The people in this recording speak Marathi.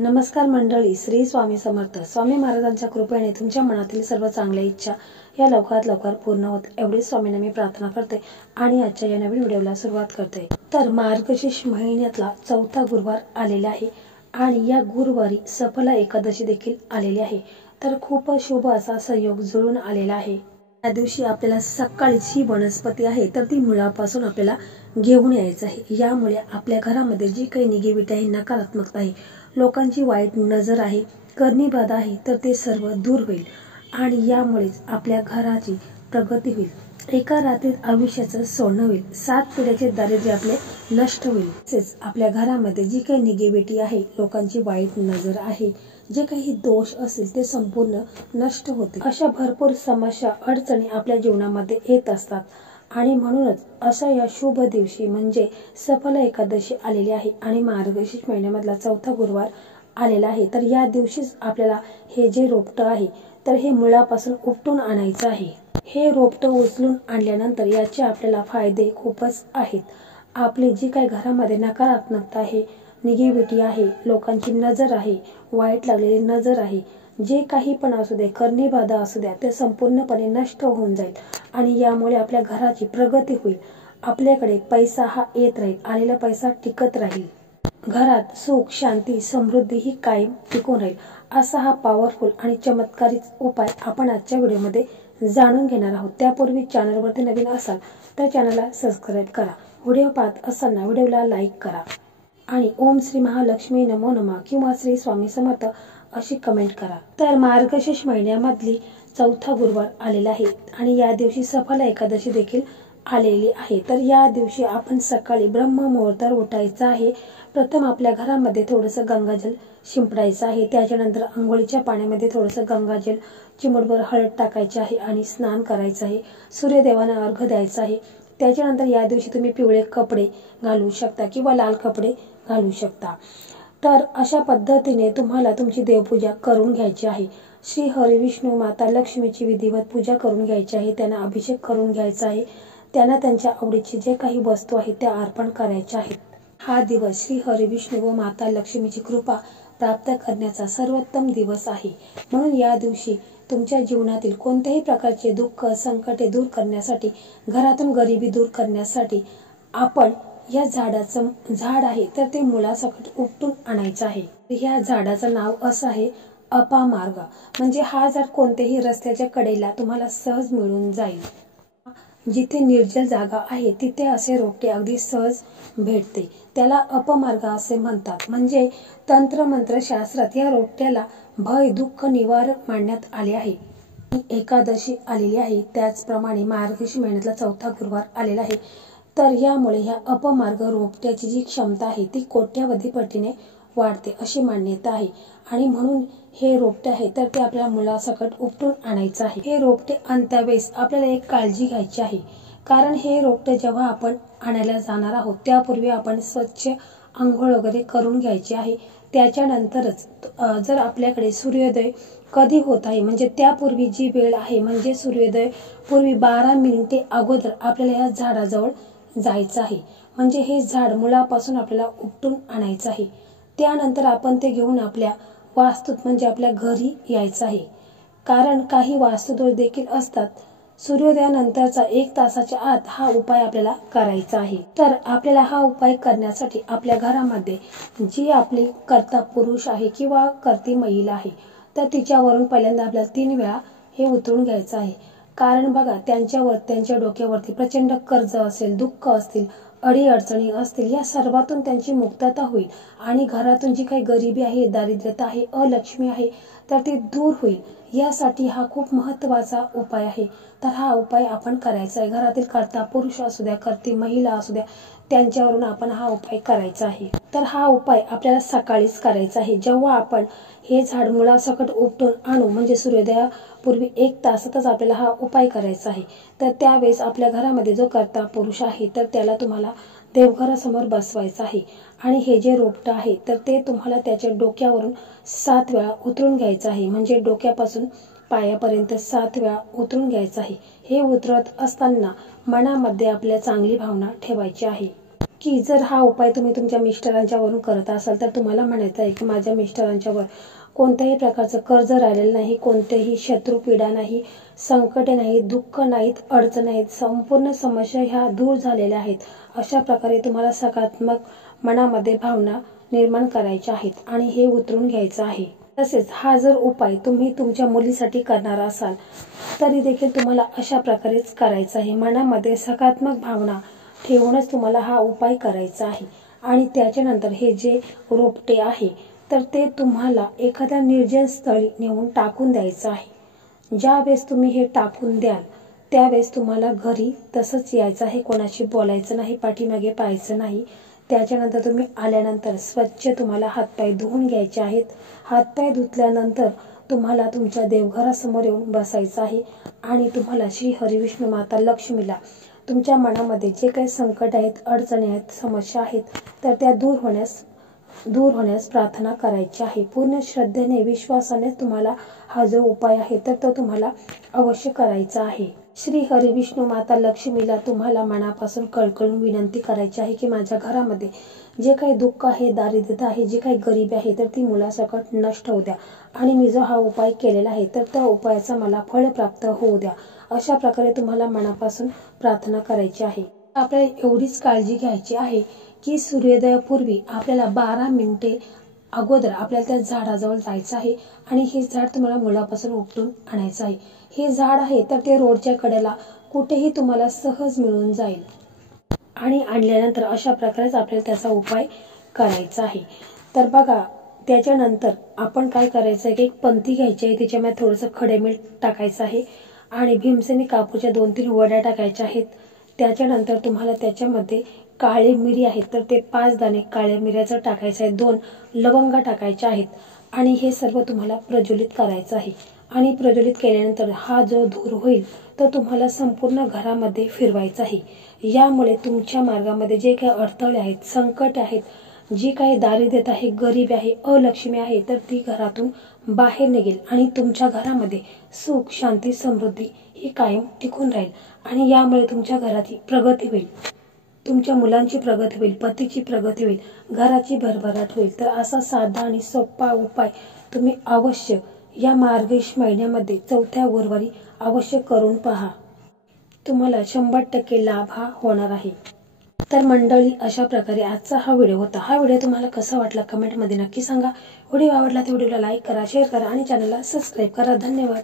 नमस्कार मंडळी, श्री स्वामी समर्थ. स्वामी महाराजांच्या कृपेने तुमच्या मनातील सर्व चांगल्या इच्छा या लवकरात लवकर पूर्ण होत एवढीच स्वामींना मी प्रार्थना करते आणि आजच्या या नवीन व्हिडिओला सुरुवात करते. तर मार्गशीर्ष महिन्यातला चौथा गुरुवार आलेला आहे आणि या गुरुवारी सफला एकादशी देखील आलेली आहे. तर खूप शुभ असा संयोग जुळून आलेला आहे. या दिवशी आपल्याला सकाळची वनस्पती आहे तर ती मुळापासून आपल्याला घेऊन यायचं आहे. यामुळे आपल्या घरामध्ये जी काही निगेटिव्हिटी आहे, नकारात्मकता आहे, लोकांची वाईट नजर आहे, करणीबाधा आहे तर ते सर्व दूर होईल आणि यामुळेच आपल्या घराची प्रगती होईल. एका रात्रीत आयुष्याचं सोनं होईल. 7 पिढ्याचे दारिद्र्य आपले नष्ट होईल. तसेच आपल्या घरामध्ये जी काही निगेटिव्हिटी आहे, लोकांची वाईट नजर आहे, जे काही दोष असतील ते संपूर्ण नष्ट होते. अशा भरपूर समस्या अडचणी आपल्या जीवनामध्ये येत असतात आणि म्हणूनच अशा या शुभ दिवशी म्हणजे सफला एकादशी आलेली आहे आणि मार्गशीर्ष महिन्यामधला चौथा गुरुवार आलेला आहे. तर या दिवशीच आपल्याला हे जे रोपटं आहे तर हे मुळापासून उपटून आणायचं आहे. हे रोपटं उचलून आणल्यानंतर याचे आपल्याला फायदे खूपच आहेत. आपली जी काही घरामध्ये नकारात्मकता आहे, निगेटिव्हिटी आहे, लोकांची नजर आहे, वाईट लागलेली नजर आहे, जे काही पण असू दे, करणीबाधा असू द्या, ते संपूर्णपणे नष्ट होऊन जाईल आणि यामुळे आपल्या घराची प्रगती होईल. आपल्याकडे पैसा हा येत राहील, आलेला पैसा टिकत राहील. घरात सुख, शांती, समृद्धी ही कायम टिकून राहील. असा हा पॉवरफुल आणि चमत्कारिक उपाय आपण आजच्या व्हिडिओमध्ये जाणून घेणार आहोत. त्यापूर्वी चॅनलवरती नवीन असाल तर चॅनलला सबस्क्राईब करा. व्हिडिओ पाहत असताना व्हिडिओला लाईक करा आणि ओम श्री महालक्ष्मी नमो नमः किंवा श्री स्वामी समर्थ अशी कमेंट करा. तर मार्गशीर्ष महिन्यामधली चौथा गुरुवार आलेला आहे आणि या दिवशी सफला एकादशी देखील आलेली आहे. तर या दिवशी आपण सकाळी ब्रह्म मुहूर्तावर उठायचं आहे. प्रथम आपल्या घरामध्ये थोडंसं गंगाजल शिंपडायचं आहे. त्याच्यानंतर अंघोळीच्या पाण्यामध्ये थोडंसं गंगाजल, चिमूटभर हळद टाकायचे आहे आणि स्नान करायचं आहे. सूर्यदेवांना अर्घ्य द्यायचं आहे. त्याच्यानंतर या दिवशी तुम्ही पिवळे कपडे घालू शकता किंवा लाल कपडे घालू शकता. तर अशा पद्धतीने तुम्हाला तुमची देवपूजा करून घ्यायची आहे. श्री हरिविष्णू माता लक्ष्मीची विधिवत पूजा करून घ्यायची आहे. त्यांना अभिषेक करून घ्यायचा आहे. त्यांना त्यांच्या आवडीचे जे काही वस्तू आहेत त्या अर्पण करायच्या आहेत. हा दिवस श्री हरिविष्णू व माता लक्ष्मीची कृपा प्राप्त करण्याचा सर्वोत्तम दिवस आहे. म्हणून या दिवशी तुमच्या जीवनातील कोणत्याही प्रकारचे दुःख, संकटे दूर करण्यासाठी, घरातून गरिबी दूर करण्यासाठी आपण या झाडाचं झाड आहे तर ते मुळासकट उपटून आणायचं आहे. ह्या झाडाचं नाव असं आहे अपामार्ग. म्हणजे हा झाड कोणत्याही रस्त्याच्या कडेला तुम्हाला सहज मिळून जाईल. जिथे निर्जल जागा आहे तिथे असे रोपटे अगदी सहज भेटते. त्याला अपमार्ग असे म्हणतात. म्हणजे तंत्रमंत्र शास्त्रात या रोपट्याला भय, दुःख निवारक मानण्यात आले आहे. एकादशी आलेली आहे, त्याचप्रमाणे मार्गशीर्ष महिन्यातला चौथा गुरुवार आलेला आहे. तर यामुळे ह्या अपमार्ग रोपट्याची जी क्षमता आहे ती कोट्यावधी पटीने वाढते अशी मान्यता आहे आणि म्हणून हे रोपटे आहे तर ते आपल्याला मुळासकट उपटून आणायचं आहे. हे रोपटे आणत्यावेळेस आपल्याला एक काळजी घ्यायची आहे. कारण हे रोपटे जेव्हा आपण आणायला जाणार आहोत त्यापूर्वी आपण स्वच्छ आंघोळ वगैरे करून घ्यायची आहे. त्याच्यानंतरच जर आपल्याकडे सूर्योदय कधी होत आहे म्हणजे त्यापूर्वी जी वेळ आहे म्हणजे सूर्योदय पूर्वी 12 मिनिटे अगोदर आपल्याला या झाडाजवळ जायचं आहे. म्हणजे हे झाड मुळापासून आपल्याला उपटून आणायचं आहे. त्यानंतर आपण ते घेऊन आपल्या वास्तूत म्हणजे आपल्या घरी यायचं आहे. कारण काही वास्तुदोष देखील असतात. सूर्योदयानंतरचा 1 तासाच्या आत हा उपाय आपल्याला करायचा आहे. तर आपल्याला हा उपाय करण्यासाठी आपल्या घरामध्ये जी आपली कर्ता पुरुष आहे किंवा कर्ती महिला आहे तर तिच्यावरून पहिल्यांदा आपल्याला 3 वेळा हे उतरून घ्यायचं आहे. कारण बघा, त्यांच्या डोक्यावरती प्रचंड कर्ज असेल, दुःख असतील, अडीअडचणी असतील, या सर्वातून त्यांची मुक्तता होईल आणि घरातून जी काही गरिबी आहे, दारिद्र्यता आहे, अलक्ष्मी आहे तर ती दूर होईल. यासाठी हा खूप महत्त्वाचा उपाय आहे. तर हा उपाय आपण करायचा आहे. घरातील कर्ता पुरुष असू द्या, कर्ती महिला असू द्या, त्यांच्यावरून आपण हा उपाय करायचा आहे. तर हा उपाय आपल्याला सकाळीच करायचा आहे. जेव्हा आपण हे झाड मुळासकट उपटून आणू म्हणजे सूर्योदयापूर्वी 1 तासातच आपल्याला हा उपाय करायचा आहे. तर त्यावेळेस आपल्या घरामध्ये जो कर्ता पुरुष आहे तर त्याला तुम्हाला देवघरासमोर बसवायचं आहे आणि हे जे रोपटं आहे तर ते तुम्हाला त्याच्या डोक्यावरून 7 वेळा उतरून घ्यायचं आहे. म्हणजे डोक्यापासून पायापर्यंत 7 वेळा उतरून घ्यायचं आहे. हे उतरत असताना मनामध्ये आपल्या चांगली भावना ठेवायची आहे. की जर हा उपाय तुम्ही तुमच्या मिस्टरांच्यावरून करत असाल तर तुम्हाला म्हणायचं आहे की माझ्या मिस्टरांच्यावर कोणत्याही प्रकारचं कर्ज राहिलेलं नाही, कोणतेही शत्रुपीडा नाही, संकटे नाहीत, दुःख नाहीत, अडचण नाहीत, संपूर्ण समस्या ह्या दूर झालेल्या आहेत. अशा प्रकारे तुम्हाला सकारात्मक मनामध्ये भावना निर्माण करायच्या आहेत आणि हे उतरून घ्यायचं आहे. तसेच हा जर उपाय तुम्ही तुमच्या मुलीसाठी करणार असाल तरी देखील तुम्हाला अशा प्रकारेच करायचा आहे. मनामध्ये सकारात्मक भावना ठेवूनच तुम्हाला हा उपाय करायचा आहे. आणि त्याच्यानंतर हे जे रोपटे आहे तर ते तुम्हाला एखाद्या निर्जन स्थळी नेऊन टाकून द्यायचं आहे. ज्या वेळेस तुम्ही हे टाकून द्याल त्यावेळेस तुम्हाला घरी तसंच यायचं आहे, कोणाशी बोलायचं नाही, पाठीमागे पाहायचं नाही. त्याच्यानंतर तुम्ही आल्यानंतर स्वच्छ तुम्हाला हातपाय धुवून घ्यायचे आहेत. हातपाय धुतल्यानंतर तुम्हाला तुमच्या देवघरासमोर येऊन बसायचं आहे आणि तुम्हाला श्री हरिविष्णू माता लक्ष्मीला तुमच्या मनामध्ये जे काही संकट आहेत, अडचणी आहेत, समस्या आहेत तर त्या दूर होण्यास प्रार्थना करायची आहे. पूर्ण श्रद्धेने विश्वासाने तुम्हाला हा जो उपाय आहे तर तो तुम्हाला अवश्य करायचा आहे. श्री हरिविष्णू माता लक्ष्मीला तुम्हाला मनापासून कळकळून विनंती करायची आहे की माझ्या घरामध्ये जे काही दुःख आहे, दारिद्र्यता आहे, जी काही गरिबी आहे तर ती मुलासकट नष्ट होऊ द्या आणि मी जो हा उपाय केलेला आहे तर त्या उपायाचा मला फळ प्राप्त होऊ द्या. अशा प्रकारे तुम्हाला मनापासून प्रार्थना करायची आहे. आपल्याला एवढीच काळजी घ्यायची आहे की सूर्योदयापूर्वी आपल्याला 12 मिनिटे अगोदर आपल्याला त्या झाडाजवळ जायचं आहे आणि हे झाड तुम्हाला मुलापासून उपटून आणायचं आहे. हे झाड आहे तर ते रोडच्या कडेला कुठेही तुम्हाला सहज मिळून जाईल आणि आणल्यानंतर अशा प्रकारेच आपल्याला त्याचा उपाय करायचा आहे. तर बघा, त्याच्यानंतर आपण काय करायचं आहे की एक पंथी घ्यायची आहे, त्याच्यामध्ये थोडंसं खडे मीठ टाकायचं आहे आणि भीमसेनी कापूच्या 2-3 वड्या टाकायच्या आहेत. त्याच्यानंतर तुम्हाला त्याच्यामध्ये काळे मिरी आहेत तर ते 5 दाणे काळ्या मिऱ्याचं टाकायचं आहे, 2 लवंगा टाकायच्या आहेत आणि हे सर्व तुम्हाला प्रज्वलित करायचं आहे. आणि प्रज्वलित केल्यानंतर हा जो धूर होईल तो तुम्हाला संपूर्ण घरामध्ये फिरवायचा आहे. यामुळे तुमच्या मार्गामध्ये जे काही अडथळे आहेत, संकट आहेत, जी काही दारिद्र्यता आहे, गरिबी आहे, अलक्ष्मी आहे तर ती घरातून बाहेर निघेल आणि तुमच्या घरामध्ये सुख, शांती, समृद्धी ही कायम टिकून राहील आणि यामुळे तुमच्या घराची प्रगती होईल, तुमच्या मुलांची प्रगती होईल, पतीची प्रगती होईल, घराची भरभराट होईल. तर असा साधा आणि सोपा उपाय तुम्ही अवश्य या मार्गशीर्ष महिन्यामध्ये 4थ्या गुरुवारी अवश्य करून पहा. तुम्हाला 100% लाभ हा होणार आहे. तर मंडळी, अशा प्रकारे आजचा हा व्हिडिओ होता. हा व्हिडिओ तुम्हाला कसा वाटला कमेंटमध्ये नक्की सांगा. व्हिडिओ आवडला तर व्हिडिओला लाईक करा, शेअर करा आणि चॅनलला सबस्क्राईब करा. धन्यवाद.